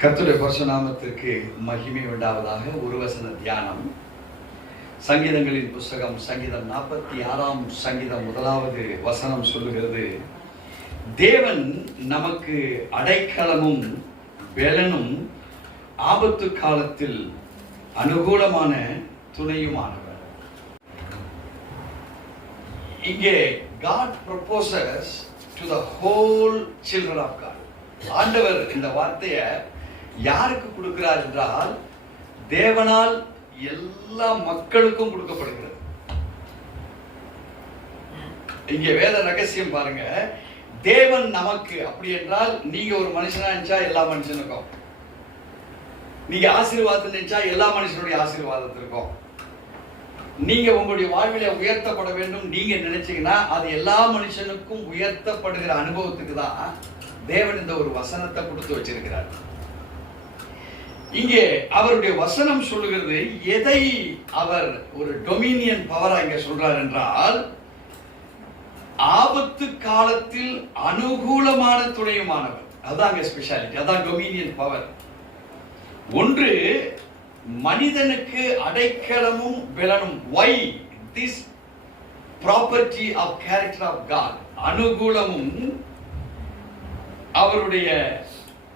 கர்த்தருடைய பரிசுநாமத்திற்கு மகிமை உண்டாவதாக. ஒரு வசன தியானம். சங்கீதங்களின் புஸ்தகம் சங்கீதம் 46ஆம் சங்கீதம் 1வது வசனம் சொல்லுகிறது, தேவன் நமக்கு அடைக்கலமும் பெலனும் ஆபத்து காலத்தில் அனுகூலமான துணையுமானவர். இங்கே God proposes to the whole children of God. ஆண்டவர் இந்த வார்த்தையை யாருக்கு கொடுக்கிறார் என்றால், தேவனால் எல்லா மக்களுக்கும் கொடுக்கப்படுகிறது. இங்கே வேத ரகசியம் பாருங்க. தேவன் நமக்கு அப்படி என்றால், நீங்க ஒரு மனுஷனா நினைச்சா எல்லா மனுஷனுக்கும், நீங்க ஆசீர்வாதத்தை நினைச்சா எல்லா மனுஷனுடைய ஆசீர்வாதத்திற்கும், நீங்க உங்களுடைய வாழ்வில உயர்த்தப்பட வேண்டும் நீங்க நினைச்சீங்கன்னா அது எல்லா மனுஷனுக்கும் உயர்த்தப்படுகிற அனுபவத்துக்கு தான் தேவன் இந்த ஒரு வசனத்தை கொடுத்து வச்சிருக்கிறார். இங்கே அவருடைய வசனம் சொல்லுகிறது, எதை அவர் ஒரு டொமினியன் பவரா இங்க சொல்றார் என்றால், ஆபத்து காலத்தில் அனுகூலமான துணையுமானவர். அதான் அங்க ஸ்பெஷாலிட்டி, அதான் டொமினியன் பவர். ஒன்று, மனிதனுக்கு அடைக்கலமும் பெலனும். why this property of character of God, அனுகூலமும் அவருடைய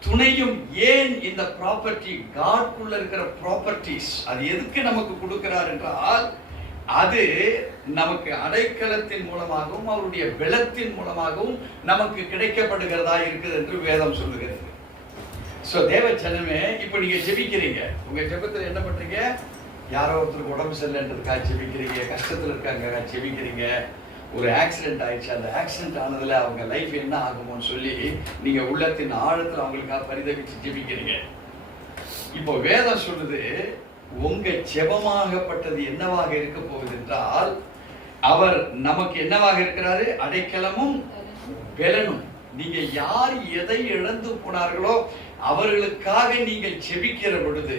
துணையும். ஏன் இந்த ப்ராப்பர்ட்டி, காட்குள்ள இருக்கிற ப்ராப்பர்ட்டிஸ், அது எதுக்கு நமக்கு கொடுக்கிறார் என்றால், அது நமக்கு அடைக்கலத்தின் மூலமாகவும் அவருடைய பெலத்தின் மூலமாகவும் நமக்கு கிடைக்கப்படுகிறதா இருக்குது என்று வேதம் சொல்லுகிறது. சோ தேவ ஜனமே, இப்ப நீங்க ஜெபிக்கிறீங்க, உங்க ஜெபத்துல என்ன பண்றீங்க? யாரோ ஒருத்தருக்கு உடம்பு சரியில்லைன்றதுக்காக ஜெபிக்கிறீங்க, கஷ்டத்துல இருக்காங்க ஜெபிக்கிறீங்க, ஒரு ஆக்சிடென்ட் ஆயிடுச்சு, அந்த ஆக்சிடென்ட் ஆனதுல அவங்க லைஃப் என்ன ஆகுமோன்னு சொல்லி நீங்க உள்ளத்தின் ஆழத்துல அவங்களுக்காக பரிதவிச்சு ஜெபிக்கிறீங்க. இப்போ வேதம் சொல்லுது, உங்க ஜெபமாகப்பட்டது என்னவாக இருக்க போகுது என்றால், அவர் நமக்கு என்னவாக இருக்கிறாரு? அடைக்கலமும் பெலனும். நீங்க யார் எதை இழந்து போனார்களோ அவர்களுக்காக நீங்கள் ஜெபிக்கிற பொழுது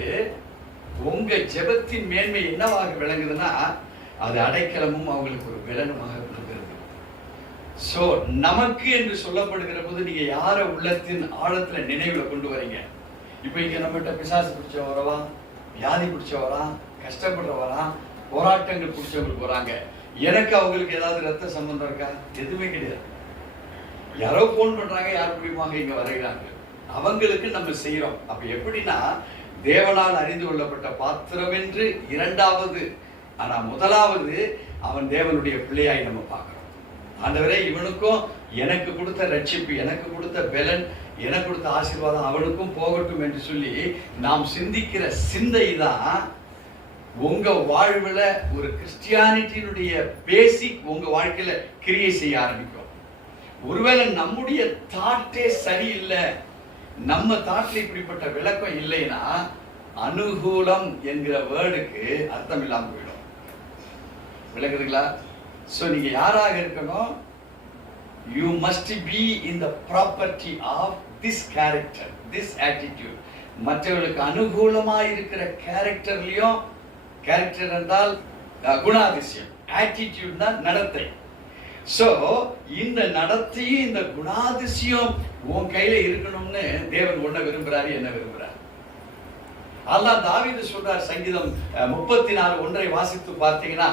உங்க ஜெபத்தின் மேன்மை என்னவாக விளங்குதுன்னா, அது அடைக்கலமும் அவங்களுக்கு ஒரு பெலனுமாக கொடுக்கிறது. சோ நமக்கு என்று சொல்லப்படுகிற போது நீங்க யார உள்ளத்தின் ஆழத்துல நினைவுல கொண்டு வரீங்க? இப்ப இங்க நம்மகிட்ட பிசாசு பிடிச்ச வரவா, வியாதி பிடிச்ச வரா, கஷ்டப்படுற வரா, போராட்டங்கள் பிடிச்சவங்களுக்கு வராங்க. எனக்கு அவங்களுக்கு ஏதாவது ரத்த சம்பந்தம் இருக்கா? எதுவுமே கிடையாது. யாரோ போன் பண்றாங்க, யார் மூலியமாக இங்க வரைகிறாங்க, அவங்களுக்கு நம்ம செய்யறோம். அப்ப எப்படின்னா, தேவனால் அறிந்து கொள்ளப்பட்ட பாத்திரம் என்று இரண்டாவது, ஆனா முதலாவது அவன் தேவனுடைய பிள்ளையாய் நம்ம பார்க்கிறோம். ஆண்டவரே, இவனுக்கும் எனக்கு கொடுத்த ரட்சிப்பு, எனக்கு கொடுத்த பெலன், எனக்கு கொடுத்த ஆசீர்வாதம் அவனுக்கும் போகட்டும் என்று சொல்லி நாம் சிந்திக்கிற சிந்தை தான் உங்க வாழ்வுல ஒரு கிறிஸ்டியானிட்டியினுடைய பேசிக் உங்க வாழ்க்கையில கிரியை செய்ய ஆரம்பிக்கும். ஒருவேளை நம்முடைய தாட்டே சரியில்லை, நம்ம தாட்ல இப்படிப்பட்ட விளக்கம் இல்லைன்னா, அனுகூலம் என்கிற வேர்டுக்கு அர்த்தம் இல்லாம போயிடும். விளக்குதுங்களா? சோ நீங்க யாராக இருக்கணும்? you must be in the property of this character, this attitude. மற்றவர்களுக்கு அனுகூலமா இருக்கிற கேரக்டர்லயும், கேரக்டர் என்றால் குணாதிசயம், ஆட்டிடியூட் தான் நடத்தை. சோ இந்த நடத்தையும் இந்த குணாதிசயம் உன் கையில இருக்கணும்னு தேவன் ஒன்ன விரும்புறாரு, என்ன விரும்புறாரு. அல்லாஹ் தாவீது சொல்றார், சங்கீதம் 34:1 வாசித்து பார்த்தீங்கன்னா,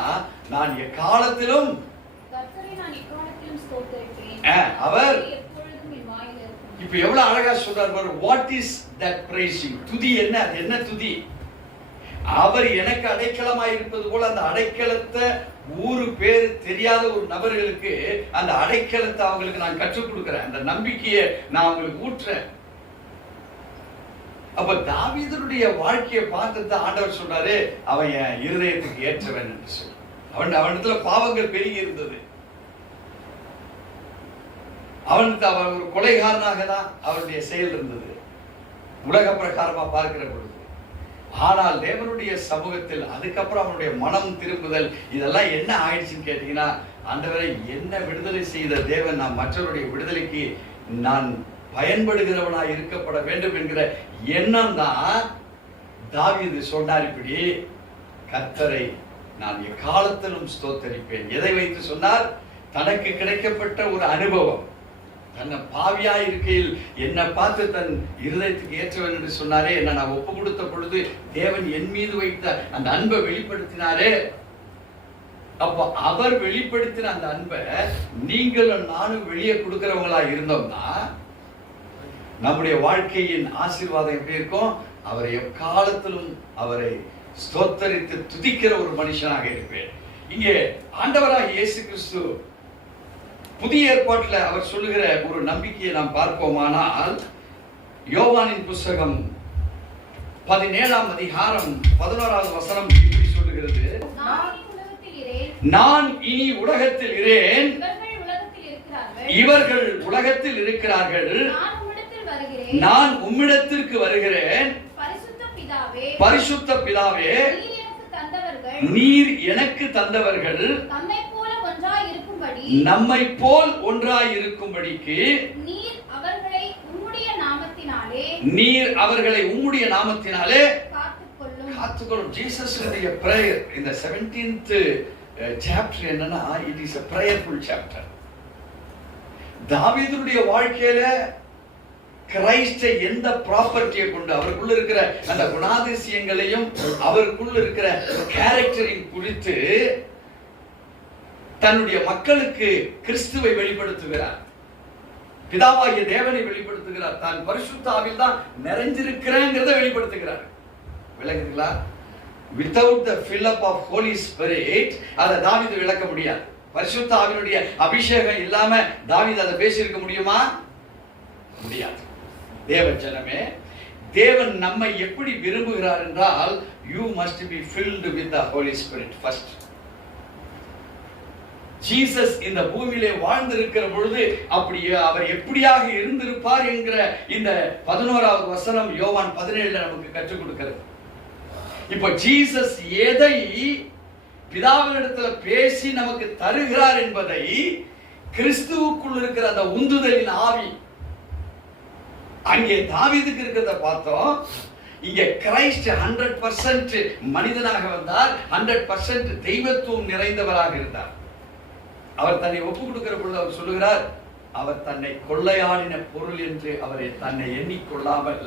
நான் எக்காலத்திலும் அவர். இப்ப எவ்வளவு அழகா சொல்றார் பாரு. What is that pricing? துதி என்ன? அது என்ன துதி? அவர் எனக்கு அடைக்கலமாய் இருப்பது போல அந்த அடைக்கலத்தை ஊரு பேர் தெரியாத ஒரு நபர்களுக்கு அந்த அடைக்கலத்தை அவங்களுக்கு நான் கற்றுக் கொடுக்கிறேன், அந்த நம்பிக்கையை நான் அவங்களுக்கு ஊற்றுறேன். அப்ப தாவீதுடைய வாழ்க்கையை பார்த்து ஆண்டவர் சொல்றாரு, அவன் என் இருதயத்துக்கு ஏற்றவன் என்று சொல்லி. அவனிடத்துல பாவங்கள் பெருகி இருந்தது. அவனுக்கு அவன் ஒரு கொலைகாரனாக தான் அவருடைய செயல் இருந்தது உலக பிரகாரமா பார்க்கிற பொழுது. ஆனால் தேவனுடைய சமூகத்தில் அதுக்கப்புறம் அவனுடைய மனம் திரும்புதல், இதெல்லாம் என்ன ஆயிடுச்சுன்னு கேட்டீங்கன்னா, ஆண்டவரை என்ன விடுதலை செய்த தேவன், நான் மற்றவருடைய விடுதலைக்கு நான் பயன்படுகிறவனாய் இருக்கப்பட வேண்டும் என்கிற எண்ணம் தான் தாவீது சொன்னார். இப்படி கர்த்தரை நான் எக்காலத்திலும் ஸ்தோத்தரிப்பேன். எதை வைத்து சொன்னார்? தனக்கு கிடைக்கப்பட்ட ஒரு அனுபவம், தன்னை பாவியா இருக்கையில் என்னை பார்த்து தன் இருதயத்துக்கு ஏற்றவன் என்று சொன்னாரே, என்ன நான் ஒப்பு கொடுத்த பொழுது தேவன் என் மீது வைத்த அந்த அன்பை வெளிப்படுத்தினாரே. அப்ப அவர் வெளிப்படுத்தின அந்த அன்பை நீங்களும் நானும் வெளியே கொடுக்கிறவங்களா இருந்தோம்னா நம்முடைய வாழ்க்கையின் ஆசீர்வாதம் எப்படி இருக்கும்? அவரை எக்காலத்திலும் அவரை ஸ்தோத்தரித்து துதிக்கிற ஒரு மனுஷனாக இருப்பேன். இங்கே ஆண்டவராக இயேசு கிறிஸ்து புதிய ஏற்பாட்டில் அவர் சொல்லுகிற ஒரு நம்பிக்கையை நாம் பார்ப்போமானால், யோவானின் புஸ்தகம் 17ஆம் அதிகாரம் 11வது வசனம் இப்படி சொல்லுகிறது, நான் இனி உலகத்தில் இரேன், இவர்கள் உலகத்தில் இருக்கிறார்கள், நான் உம்மிடத்திற்கு வருகிறேன். பரிசுத்த பிதாவே, நீர் எனக்கு தந்தவர்கள் நம்மை போல் ஒன்றாய் இருக்கும்படிக்கு நீர் அவர்களை உம்முடைய நாமத்தினாலே காத்துக்கொள்ளும். ஜீசஸுடைய பிரேயர் இந்த 17th சாப்டர் என்னன்னா, it is a prayerful chapter. தாவீதுடைய வாழ்க்கையில கிரைஸ்டை எந்த ப்ராப்பர்ட்டியை கொண்டு அவருக்குள்ள இருக்கிற அந்த குணாதிசயங்களையும் அவருக்குள்ள இருக்கிற கேரக்டரின் குறித்து தன்னுடைய மக்களுக்கு கிறிஸ்துவை வெளிப்படுத்துகிறார், பிதாவாகிய தேவனை வெளிப்படுத்துகிறார், தான் பரிசுத்த ஆவியில் தான் நிறைஞ்சிருக்கிறேங்கிறத வெளிப்படுத்துகிறார். விளங்குங்களா? without the fill up of holy spirit அதை தாவீது விளக்க முடியாது. பரிசுத்த ஆவியினுடைய அபிஷேகம் இல்லாம தாவீது அதை பேசியிருக்க முடியுமா? முடியாது. தேவ ஜனமே, தேவன் நம்மை எப்படி விரும்புகிறார் என்றால், you must be filled with the holy spirit first. Jesus இந்த பூமியிலே வாழ்ந்திருக்கிற பொழுது அப்படியே அவர் எப்படியாக இருந்திருப்பார் என்கிற இந்த 11வது வசனம் யோவான் 17 நமக்கு கற்றுக் கொடுக்கிறது. இப்ப ஜீசஸ் எதை பிதாவினிடத்துல பேசி நமக்கு தருகிறார் என்பதை கிறிஸ்துவுக்குள் இருக்கிற அந்த உந்துதலின் ஆவி, அங்கே தாவீதுக்கு இருக்கிறத பார்த்தோம். இங்க கிரைஸ்ட் 100% மனிதனாக வந்தார், 100% தெய்வத்துவம் நிறைந்தவராக இருந்தார். அவர் தன்னை ஒப்பு கொடுக்கிற பொழுது அவர் சொல்லுகிறார், அவர் தன்னை கொள்ளையாடின பொருள் என்று அவரை தன்னை எண்ணிக்கொள்ளாமல்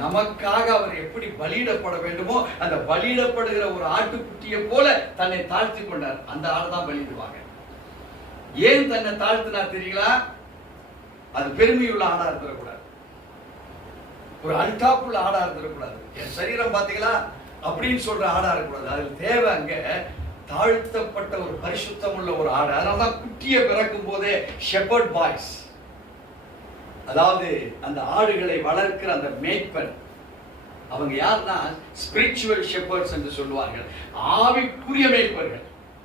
நமக்காக அவர் எப்படி பலியிடப்பட வேண்டுமோ அந்த பலியிடப்படுகிற ஒரு ஆட்டுக்குட்டியை போல தன்னை தாழ்த்தி கொண்டார். அந்த ஆடு தான் பலியிடுவாங்க. ஏன் தன்னை தாழ்த்தினார் தெரியுங்களா? அது பெருமையுள்ள ஆடா இருந்துடக்கூடாது, ஒரு அல்டாப்புள்ள ஆடா இருந்துடக்கூடாது, என் சரீரம் பாத்தீங்களா அப்படின்னு சொல்ற ஆடா இருக்கக்கூடாது. அதில் தேவை அங்க தாழ்த்தப்பட்ட ஒரு பரிசுத்தம் உள்ள ஒரு ஆடு. அதனாலதான் குட்டியை பிறக்கும் போதே ஷெப்பர்ட் பாய்ஸ், அதாவது அந்த ஆடுகளை வளர்க்கிற அந்த மேய்ப்பன், அவங்க யாருன்னா ஸ்பிரிச்சுவல் ஷெப்பர்ட்ஸ் என்று சொல்லுவார்கள், ஆவிக்குரிய மேய்ப்பர்கள்,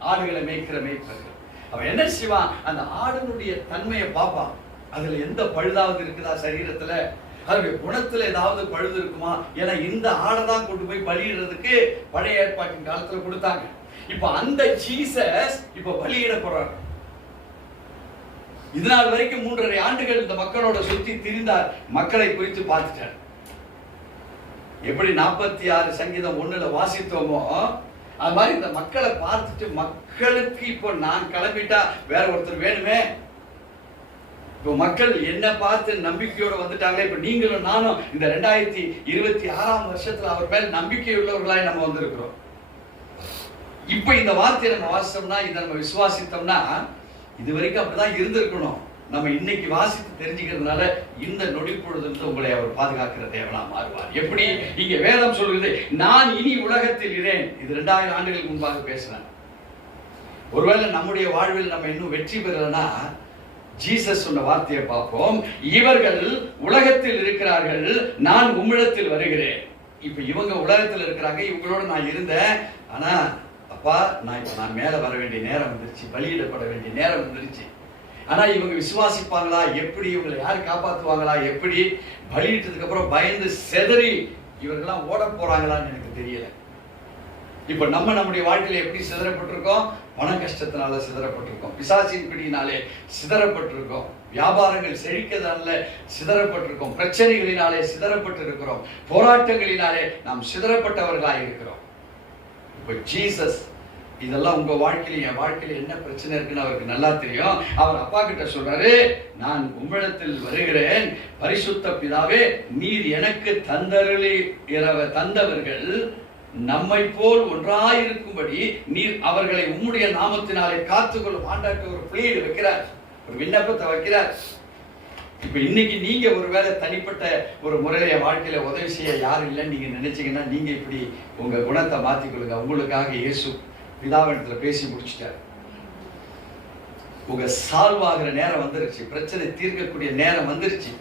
ஆடுகளை மேய்க்கிற மேய்ப்பர்கள். அவன் என்ன செய்வான்? அந்த ஆடுனுடைய தன்மையை பார்ப்பான், அதுல எந்த பழுதாவது இருக்குதா சரீரத்துல, அதனுடைய குணத்துல ஏதாவது பழுது இருக்குமா. ஏன்னா இந்த ஆடை தான் கொண்டு போய் பலியிடுறதுக்கு பழைய ஏற்பாட்டின் காலத்துல கொடுத்தாங்க. இப்ப அந்த ஜீசஸ் இப்ப பலியிட போறார். இதனால் வரைக்கும் 3.5 ஆண்டுகள் இந்த மக்களோட சுத்தி திரிந்தார், மக்களை குறித்து பார்த்துட்டார். எப்படி 46 சங்கீதம் 1 வாசித்தோமோ அது மாதிரி இந்த மக்களை பார்த்துட்டு, மக்களுக்கு இப்போ நான் கிளம்பிட்டா வேற ஒருத்தர் வேணுமே. இப்போ மக்கள் என்ன பார்த்து நம்பிக்கையோட வந்துட்டாங்களே. இப்ப நீங்களும் நானும் இந்த 2026ஆம் வருஷத்துல அவர் மேல் நம்பிக்கை உள்ளவர்களாய் நம்ம வந்திருக்கிறோம். இப்ப இந்த வார்த்தையை நம்ம வாசித்தோம்னா, இதை நம்ம விசுவாசித்தோம்னா, இது வரைக்கும் அப்படிதான் இருந்திருக்கணும். நம்ம இன்னைக்கு வாசித்து தெரிஞ்சுக்கிறதுனால இந்த நொடி பொழுது உங்களை அவர் பாதுகாக்கிற தேவனா மாறுவார். எப்படி இங்க வேதம் சொல்லுது, நான் இனி உலகத்தில் இரேன். இது 2000 ஆண்டுகளுக்கு முன்பாக பேசுறேன். ஒருவேளை நம்முடைய வாழ்வில் நம்ம இன்னும் வெற்றி பெறலன்னா ஜீசஸ் சொன்ன வார்த்தையை பார்ப்போம். இவர்கள் உலகத்தில் இருக்கிறார்கள், நான் உம்மிடத்தில் வருகிறேன். இப்ப இவங்க உலகத்தில் இருக்கிறாங்க, இவங்களோட நான் இருந்தேன். ஆனா அப்பா, நான் மேல வர வேண்டிய நேரம் வந்துருச்சு, பலியிடப்பட வேண்டிய நேரம் வந்துருச்சு. ஆனா இவங்க விசுவாசிப்பாங்களா? எப்படி இவங்களை யார் காப்பாத்துவாங்களா? எப்படி பலியிட்டதுக்கு அப்புறம் பயந்து செதறி இவர்கள்லாம் ஓட போறாங்களான்னு எனக்கு தெரியல. இப்ப நம்முடைய வாழ்க்கையில எப்படி சிதறப்பட்டிருக்கோம்? பண கஷ்டத்தினால சிதறப்பட்டிருக்கோம், பிசாசின் பிடியினாலே சிதறப்பட்டிருக்கோம், வியாபாரங்கள் செழிக்கதால சிதறப்பட்டிருக்கோம், பிரச்சனைகளினாலே சிதறப்பட்டிருக்கிறோம், போராட்டங்களினாலே நாம் சிதறப்பட்டவர்களாக இருக்கிறோம். இப்ப ஜீசஸ் இதெல்லாம் உங்க வாழ்க்கையில என் வாழ்க்கையில என்ன பிரச்சனை இருக்குன்னு அவருக்கு நல்லா தெரியும். அவர் அப்பா கிட்ட சொல்றாரு, நான் உம்மிடத்தில் வருகிறேன், பரிசுத்த பிதாவே, நீர் எனக்கு தந்தவர்கள் நம்மை போல் ஒன்றாயிருக்கும்படி நீர் அவர்களை உம்முடைய நாமத்தினாலே காத்துக்கொள்ளும். ஆண்டாட்டு ஒரு பிளீடு வைக்கிறார், ஒரு விண்ணப்பத்தை வைக்கிறார். இப்ப இன்னைக்கு நீங்க ஒருவேளை தனிப்பட்ட ஒரு முறையில வாழ்க்கையில உதவி செய்ய யாரும் இல்லைன்னு நீங்க நினைச்சீங்கன்னா, நீங்க இப்படி உங்க குணத்தை மாத்திக்கொள்ளுங்க. உங்களுக்காக இயேசு பிதாவிடத்துல பேசி முடிச்சுட்டார். உங்க சால்வ் ஆகிற நேரம் வந்துருச்சு, பிரச்சனை தீர்க்கக்கூடிய நேரம் வந்துருச்சு.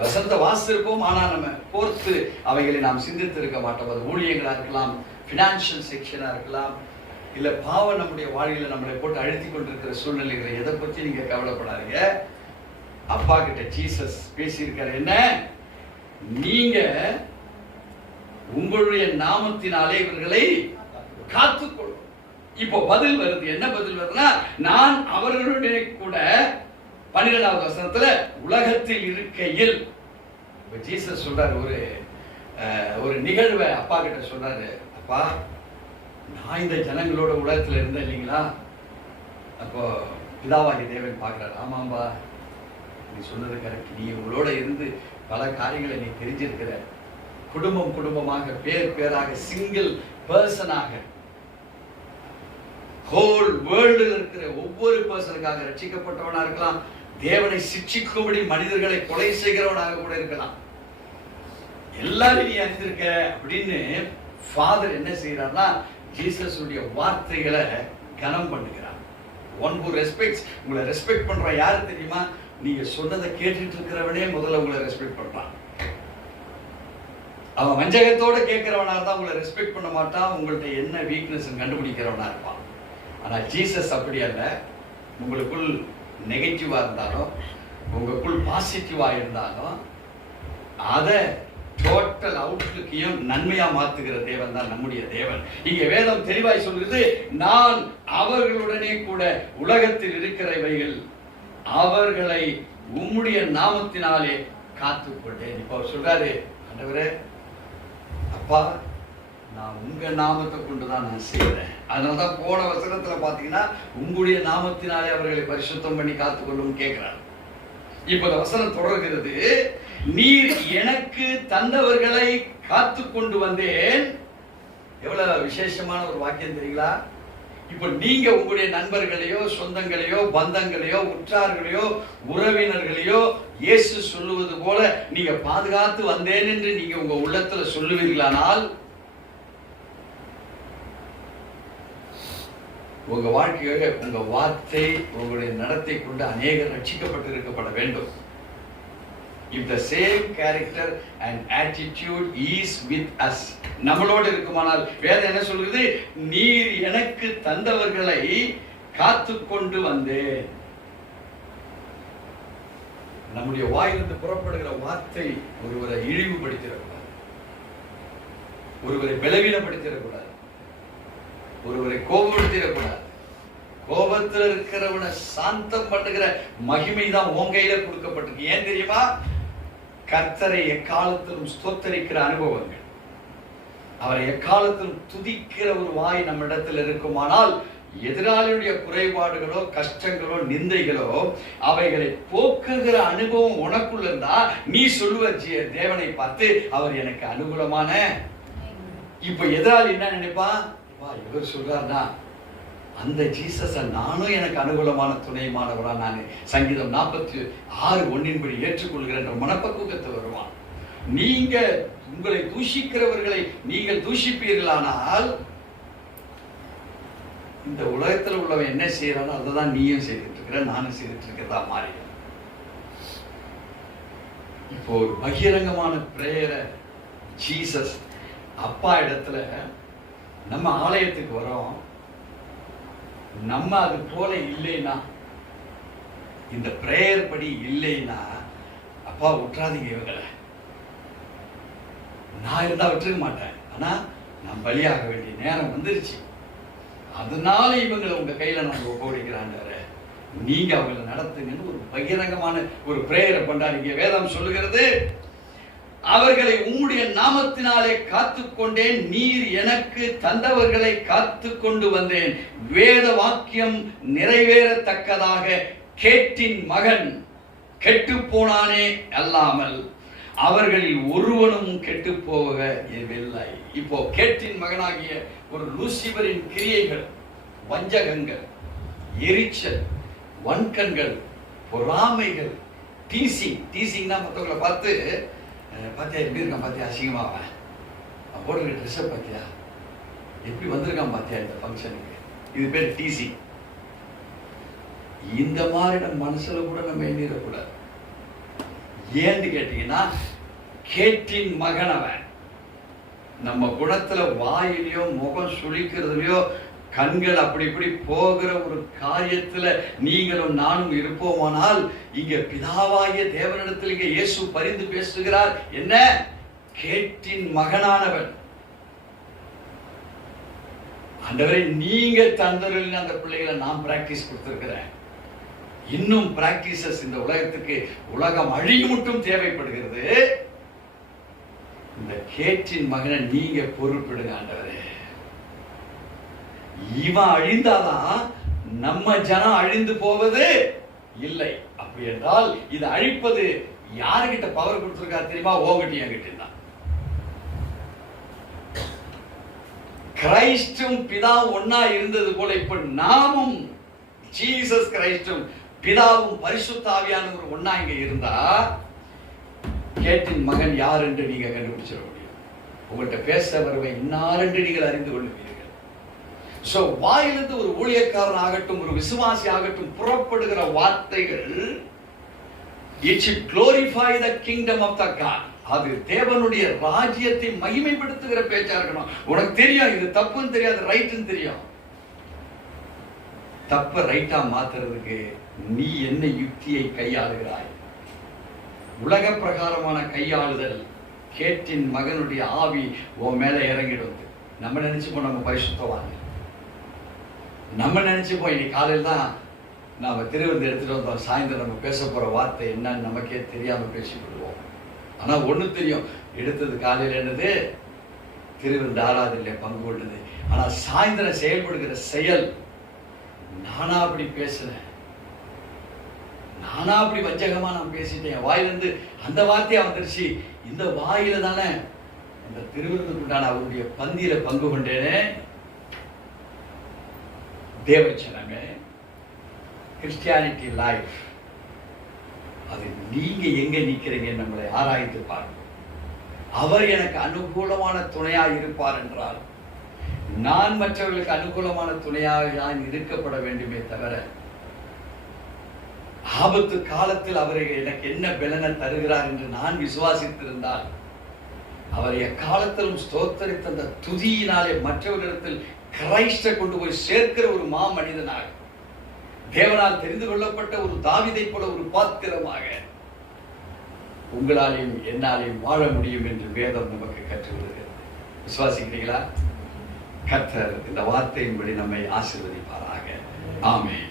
வசந்த வாசிருப்போம், ஆனா நம்ம கோர்த்து அவைகளை நாம் சிந்தித்து இருக்க மாட்டோம். அது ஊழியங்களா இருக்கலாம், பினான்சியல் செக்ஷனா இருக்கலாம், இல்ல பாவம் நம்முடைய வாழ்க்கையில நம்மளை போட்டு அழுத்தி கொண்டிருக்கிற சூழ்நிலைகளை எதை பத்தி நீங்க கவலைப்படாதீங்க. அப்பா கிட்ட ஜீசஸ் பேசியிருக்காரு, என்ன நீங்க உங்களுடைய நாமத்தினாலே இவர்களை காத்துக்கொள்ளும். இப்போ பதில் வருது. என்ன பதில் வருதுன்னா, நான் அவர்களுடைய கூட 12வது வசனத்துல உலகத்தில் இருக்கையில். ஜீசஸ் சொல்றாரு, ஒரு நிகழ்வை அப்பா கிட்ட சொல்றாரு, அப்பா நான் இந்த ஜனங்களோட உலகத்துல இருந்தேன் இல்லைங்களா? அப்போ பிதாவாகி தேவன் பார்க்கிறார், ஆமாம்பா நீ சொன்னது கரெக்ட், நீ உங்களோட இருந்து பல காரியங்களை நீ தெரிஞ்சிருக்கிற, குடும்பம் குடும்பமாக பேர் பேராக சிங்கிள் பர்சனாக ஹோல் வேர்ல்டில் இருக்கிற ஒவ்வொரு பர்சனுக்காக ரட்சிக்கப்பட்டவனா இருக்கலாம், தேவனை சிட்சிக்கும்படி மனிதர்களை கொலை செய்கிறவனாக கூட இருக்கலாம், எல்லாரும் நீ அறிந்திருக்க அப்படின்னு ஃபாதர் என்ன செய்யறாருன்னா ஜீசஸ் உடைய வார்த்தைகளை கனம் பண்ணுகிறார். ஒன் ஹூ ரெஸ்பெக்ட்ஸ், உங்களை ரெஸ்பெக்ட் பண்ற யாரு தெரியுமா? நீங்க சொன்னதை கேட்டுட்டு இருக்கிறவனே முதல்ல உங்களை ரெஸ்பெக்ட் பண்றான். அவன் வஞ்சகத்தோட கேட்கிறவனா இருந்தா உங்களை ரெஸ்பெக்ட் பண்ண மாட்டான், உங்கள்ட்ட என்ன வீக்னஸ் கண்டுபிடிக்கிறவனா இருப்பான். ஆனா ஜீசஸ் அப்படி அல்ல. உங்களுக்குள் நெகட்டிவா இருந்தாலும் உங்களுக்குள் பாசிட்டிவா இருந்தாலும் அதை டோட்டல் அவுட்லுக்கையும் நன்மையா மாத்துகிற தேவன் தான் நம்முடைய தேவன். இங்க வேதம் தெளிவாய் சொல்கிறது, நான் அவர்களுடனே கூட உலகத்தில் இருக்கிறவைகள் அவர்களை உம்முடைய நாமத்தினாலே காத்துக்கொண்டேன். இப்போ அவர் சொல்றாரு, ஆண்டவரே அப்பா நான் உங்க நாமத்தை கொண்டுதான் நான் செய்யறேன். அதனாலதான் போன வசனத்துல பாத்தீங்கன்னா உங்களுடைய நாமத்தினாலே அவர்களை பரிசுத்தம் பண்ணி காத்துக்கொள்ளும் கேட்கிறார். இப்ப இந்த வசனம் தொடர்கிறது, நீர் எனக்கு தந்தவர்களை காத்து கொண்டு வந்தேன். எவ்வளவு விசேஷமான ஒரு வாக்கியம் தெரியுங்களா? இப்ப நீங்க உங்களுடைய நண்பர்களையோ சொந்தங்களையோ பந்தங்களையோ உற்றார்களையோ உறவினர்களையோ இயேசு சொல்லுவது போல நீங்க பாதுகாத்து வந்தேன் என்று நீங்க உங்க உள்ளத்துல சொல்லுவீர்களானால் உங்க வாழ்க்கையோட உங்க வார்த்தை உங்களுடைய நடத்தை கொண்டு அநேகர் ரட்சிக்கப்பட்டு இருக்கப்பட வேண்டும். If the same character and attitude is with us, நம்மளோடு இருக்குமானால் வேதம் என்ன சொல்கிறது? நீர் எனக்கு தந்தவர்களை காத்து கொண்டு வந்தேன். நம்முடைய வாயிலிருந்து புறப்படுகிற வார்த்தை ஒருவரை இழிவுபடுத்திடக்கூடாது, ஒருவரை பலவீனப்படுத்திடக்கூடாது, ஒருவரை கோபப்படுத்திடக்கூடாது. கோபத்தில் இருக்கிறவனை சாந்தம் பண்ணுகிற மகிமை தான் உன் கையில கொடுக்கப்பட்டிருக்கு. ஏன் தெரியுமா? கர்த்தரை எக்காலத்திலும் ஸ்தோத்தரிக்கிற அனுபவங்கள், அவரை எக்காலத்திலும் துதிக்கிற ஒரு வாய் நம்ம இடத்துல இருக்குமானால் எதிராளியுடைய குறைபாடுகளோ கஷ்டங்களோ நிந்தைகளோ அவைகளை போக்குகிற அனுபவம் உனக்குள்ள இருந்தா நீ சொல்லுவ தேவனை பார்த்து அவர் எனக்கு அனுகூலமான. இப்ப எதிராளி என்ன நினைப்பான்? இவர் சொல்றாருன்னா அந்த ஜீசஸை நானும் எனக்கு அனுகூலமான துணைமானவரா நான் சங்கீதம் 46:1 ஏற்றுக்கொள்கிற மனப்பக்குவத்தை வருவான். நீங்க உங்களை தூஷிக்கிறவர்களை நீங்கள் தூஷிப்பீர்களானால் இந்த உலகத்தில் உள்ளவன் என்ன செய்யறானோ அதை தான் நீயும் செய்துட்டு இருக்கிற, நானும் செய்துட்டு இருக்கிறதா மாறி. இப்போ ஒரு பகிரங்கமான பிரேயரை ஜீசஸ் அப்பா இடத்துல, நம்ம ஆலயத்துக்கு வரோம், நம்ம அது போல இல்லைன்னா, இந்த பிரேயர் படி இல்லைன்னா அப்பா விட்டுறாதீங்க இவங்களை. நான் இருந்தா விட்டுருக்க மாட்டேன், ஆனா நான் பலியாக வேண்டிய நேரம் வந்துருச்சு, அதனால இவங்களை உங்க கையில நான் ஒப்படைக்கிறாங்க, நீங்க அவங்களை நடத்துங்கன்னு ஒரு பகிரங்கமான ஒரு பிரேயரை பண்றாங்க. வேதம் சொல்லுகிறது, அவர்களை உம்முடைய நாமத்தினாலே காத்துக்கொண்டேன். நீர் எனக்கு தந்தவர்களை காத்து கொண்டு வந்தேன். வேத வாக்கியம் நிறைவேறத்தக்கதாக கேட்டின் மகன் கெட்டு போனானே அல்லாமல் அவர்களில் ஒருவனும் கெட்டு போகவில்லை. இப்போ கேட்டின் மகனாகிய ஒரு லூசிபரின் கிரியைகள், வஞ்சகங்கள், எரிச்சல், வன்கண்கள், பொறாமைகள், டீசிங்னா மற்றவங்களை பார்த்து பார்த்தியா எப்படி இருக்கான், பார்த்தியா அசிங்கமாவன், போடுற ட்ரெஸ்ஸை பார்த்தியா எப்படி வந்திருக்கான், பார்த்தியா இந்த ஃபங்க்ஷனுக்கு, இது பேர் டீசிங். இந்த மாதிரி நம்ம மனசுல கூட நம்ம எண்ணிடக்கூடாது. ஏன்னு கேட்டீங்கன்னா, கேட்டின் மகன் அவன். நம்ம குணத்துல வாயிலையோ முகம் சுழிக்கிறதுலையோ கண்கள் அப்படி இப்படி போகிற ஒரு காரியத்துல நீங்களும் நானும் இருப்போமானால், இங்க பிதாவாகிய தேவனிடத்தில் இங்க இயேசு பரிந்து பேசுகிறார். என்ன? கேட்டின் மகனானவன். ஆண்டவரே, நீங்க தந்தரில் அந்த பிள்ளைகளை நான் பிராக்டிஸ் கொடுத்திருக்கிறேன். இன்னும் பிராக்டிசஸ் இந்த உலகத்துக்கு, உலகம் அழியும் மட்டும் தேவைப்படுகிறது. இந்த கேட்டின் மகனை நீங்க பொறுப்பிடுங்க ஆண்டவரே. இவன் அழிந்தாதான் நம்ம ஜனம் அழிந்து போவது இல்லை. அப்படி என்றால் இது அழிப்பது யாருகிட்ட பவர் கொடுத்திருக்காரு தெரியுமா? ஓங்கட்டி என்கிட்ட தான். கிரைஸ்டும் பிதா ஒன்னா இருந்தது போல இப்ப நாமும் ஜீசஸ் கிரைஸ்டும் பிதாவும் பரிசுத்த ஆவியானவர் ஒன்னா இங்க இருந்தா, கேட்டின் மகன் யார் என்று நீங்க கண்டுபிடிச்சிட முடியும். உங்கள்கிட்ட பேச வருவேன் இன்னார் என்று நீங்கள் அறிந்து கொள்வீர்கள். சோ வாயிலிருந்து ஒரு ஊழியக்காரன் ஆகட்டும், ஒரு விசுவாசி ஆகட்டும், புறப்படுகிற வார்த்தைகள் it should glorify the kingdom of the God. அது தேவனுடைய ராஜ்யத்தை மகிமைப்படுத்துகிற பேச்சா இருக்கணும். உனக்கு தெரியும் இது தப்புன்னு தெரியாது, ரைட்னு தெரியும். தப்ப ரைட்டா மாத்துறதுக்கு நீ என்ன யுக்தியை கையாளுகிறாய்? உலக பிரகாரமான கையாளுதல். கேட்டின் மகனுடைய ஆவி உன் மேல இறங்கிடும். நம்ம நினைச்சுப்போம் நம்ம பரிசுத்தவான், நம்ம நினைச்சுப்போம் இன்னைக்கு காலையில் தான் நாம திருவிருந்து எடுத்துட்டு வந்தோம், சாயந்தரம் நம்ம பேச போற வார்த்தை என்னன்னு நமக்கே தெரியாம பேசிவிடுவோம். ஆனா ஒண்ணு தெரியும், எடுத்தது காலையில் என்னது திருவிருந்து ஆராதனையில பங்கு கொண்டது. ஆனா சாயந்தரம் செயல்படுகிற செயல், நானா அப்படி பேசுனேன், நானா அப்படி வஞ்சகமா நான் பேசிட்டேன், வாயிலிருந்து அந்த வார்த்தையா வந்துருச்சு. இந்த வாயில தானே இந்த திருவிருந்துக்குண்டான அவருடைய பந்தியில பங்கு கொண்டேனே. தேவச்சனமே, கிறிஸ்டியானிட்டி லைஃப், அது நீங்க எங்க நிக்கிறீங்க நம்மளை ஆராய்ந்து பாருங்க. அவர் எனக்கு அனுகூலமான துணையாக இருப்பார் என்றால் நான் மற்றவர்களுக்கு அனுகூலமான துணையாக நான் இருக்கப்பட வேண்டுமே தவிர, ஆபத்து காலத்தில் அவரை எனக்கு என்ன பலனை தருகிறார் என்று நான் விசுவாசித்திருந்தால், அவர் எக்காலத்திலும் ஸ்தோத்தரித்த அந்த துதியினாலே மற்றவர்களிடத்தில் கிரைஸ்டை கொண்டு போய் சேர்க்கிற ஒரு மாமனிதனாக, தேவனால் தெரிந்து கொள்ளப்பட்ட ஒரு தாவீதை போல ஒரு பாத்திரமாக உங்களாலையும் என்னாலையும் வாழ முடியும் என்று வேதம் நமக்கு கற்றுவிடுகிறது. விசுவாசிக்கிறீங்களா? கர்த்தர் இந்த வார்த்தையின்படி நம்மை ஆசீர்வதிப்பாராக. ஆமென்.